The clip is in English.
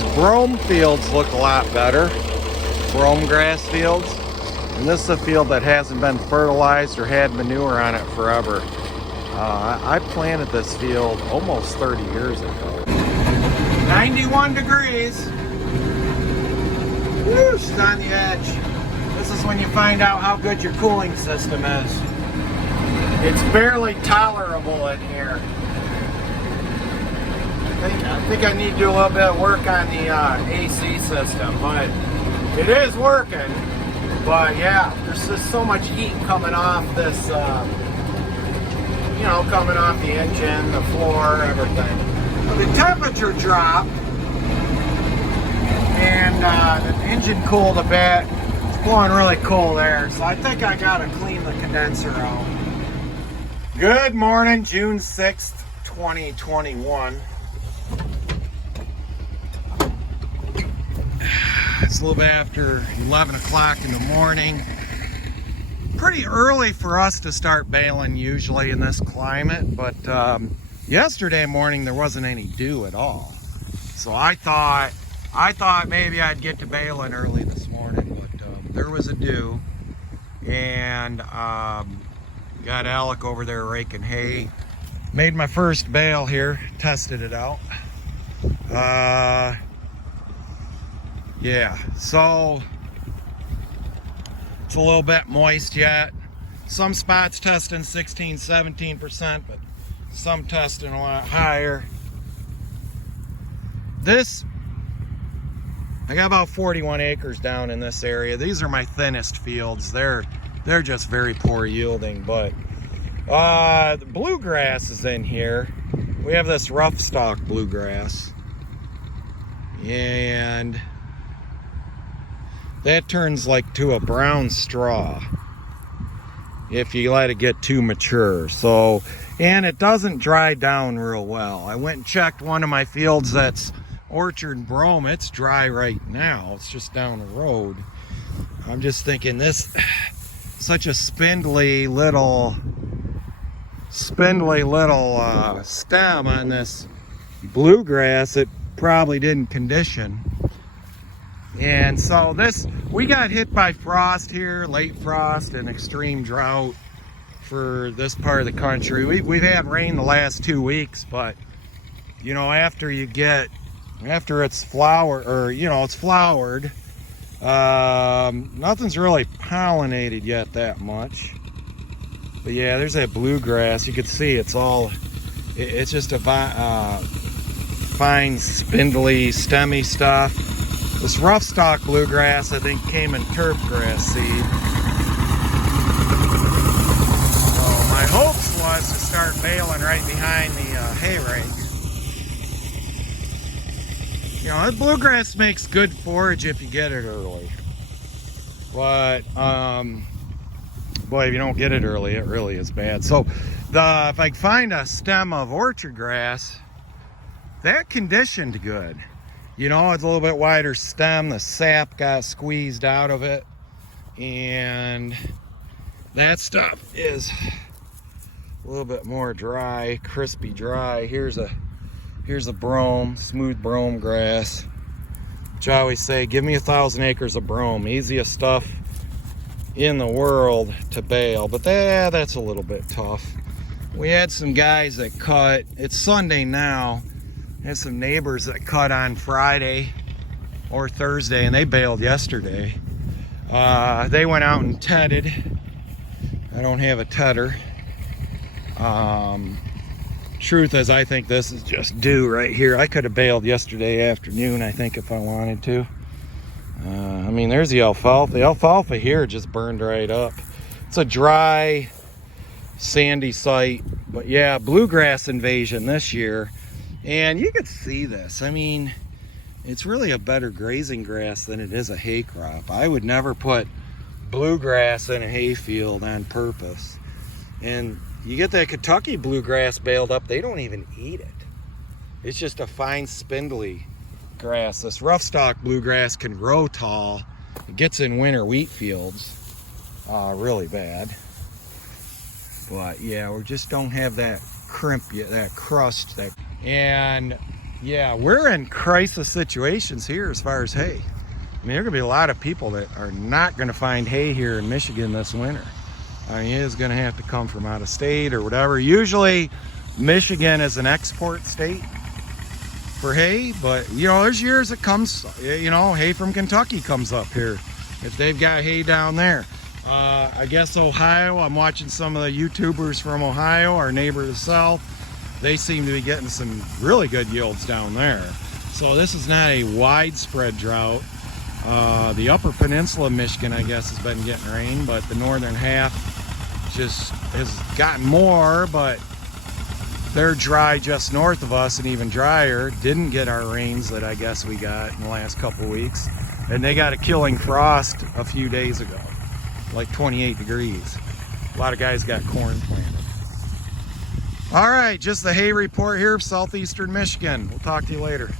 These brome fields look a lot better, brome grass fields. And this is a field that hasn't been fertilized or had manure on it forever. I planted this field almost 30 years ago. 91 degrees. Woo, she's on the edge. This is when you find out how good your cooling system is. It's barely tolerable in here. I think I need to do a little bit of work on the AC system, but it is working. But yeah, there's just so much heat coming off this, coming off the engine, the floor, everything. So the temperature dropped, and the engine cooled a bit. It's blowing really cold air, so I think I gotta clean the condenser out. Good morning, June 6th, 2021. It's a little bit after 11 o'clock in the morning. Pretty early for us to start baling usually in this climate, but yesterday morning there wasn't any dew at all. So I thought maybe I'd get to baling early this morning, but there was a dew, and got Alec over there raking hay. Made my first bale here, tested it out. Yeah, so it's a little bit moist yet. Some spots testing 16, 17%, but some testing a lot higher. I got about 41 acres down in this area. These are my thinnest fields. They're just very poor yielding, but the bluegrass is in here. We have this rough stalk bluegrass, and that turns like to a brown straw if you let it get too mature. So, and it doesn't dry down real well. I went and checked one of my fields that's orchard brome. It's dry right now. It's just down the road. I'm just thinking this, such a spindly little stem on this bluegrass, it probably didn't condition. And so we got hit by frost here, late frost and extreme drought for this part of the country. We've had rain the last 2 weeks, but after it's it's flowered, nothing's really pollinated yet that much. But yeah, there's that bluegrass. You can see it's just a fine, spindly, stemmy stuff. This rough stalk bluegrass, I think, came in turfgrass seed. So my hopes was to start baling right behind the hay rake. That bluegrass makes good forage if you get it early. But boy, if you don't get it early, it really is bad. So if I find a stem of orchard grass, that conditioned good. It's a little bit wider stem. The sap got squeezed out of it, and that stuff is a little bit more dry, crispy dry. Here's a brome, smooth brome grass, which I always say, give me 1,000 acres of brome, easiest stuff in the world to bale. But that's a little bit tough. We had some guys that cut. It's Sunday now. I had some neighbors that cut on Friday or Thursday, and they baled yesterday. They went out and tedded. I don't have a tedder. Truth is, I think this is just dew right here. I could have baled yesterday afternoon, I think, if I wanted to. There's the alfalfa. The alfalfa here just burned right up. It's a dry, sandy site. But yeah, bluegrass invasion this year. And you could see this. It's really a better grazing grass than it is a hay crop. I would never put bluegrass in a hay field on purpose. And you get that Kentucky bluegrass baled up, they don't even eat it. It's just a fine, spindly grass. This rough stalk bluegrass can grow tall. It gets in winter wheat fields really bad. But yeah, we just don't have that crimp yet, that crust. And Yeah, we're in crisis situations here as far as hay. I mean, there are going to be a lot of people that are not going to find hay here in Michigan this winter. I mean, it is going to have to come from out of state or whatever. Usually, Michigan is an export state for hay, but you know, there's years it comes, you know, hay from Kentucky comes up here if they've got hay down there. I guess Ohio, I'm watching some of the YouTubers from Ohio, our neighbor to the south. They seem to be getting some really good yields down there. So this is not a widespread drought. The upper peninsula of Michigan, I guess, has been getting rain, but the northern half just has gotten more, but they're dry just north of us and even drier. Didn't get our rains that I guess we got in the last couple of weeks. And they got a killing frost a few days ago, like 28 degrees. A lot of guys got corn planted. All right, just the hay report here of southeastern Michigan. We'll talk to you later.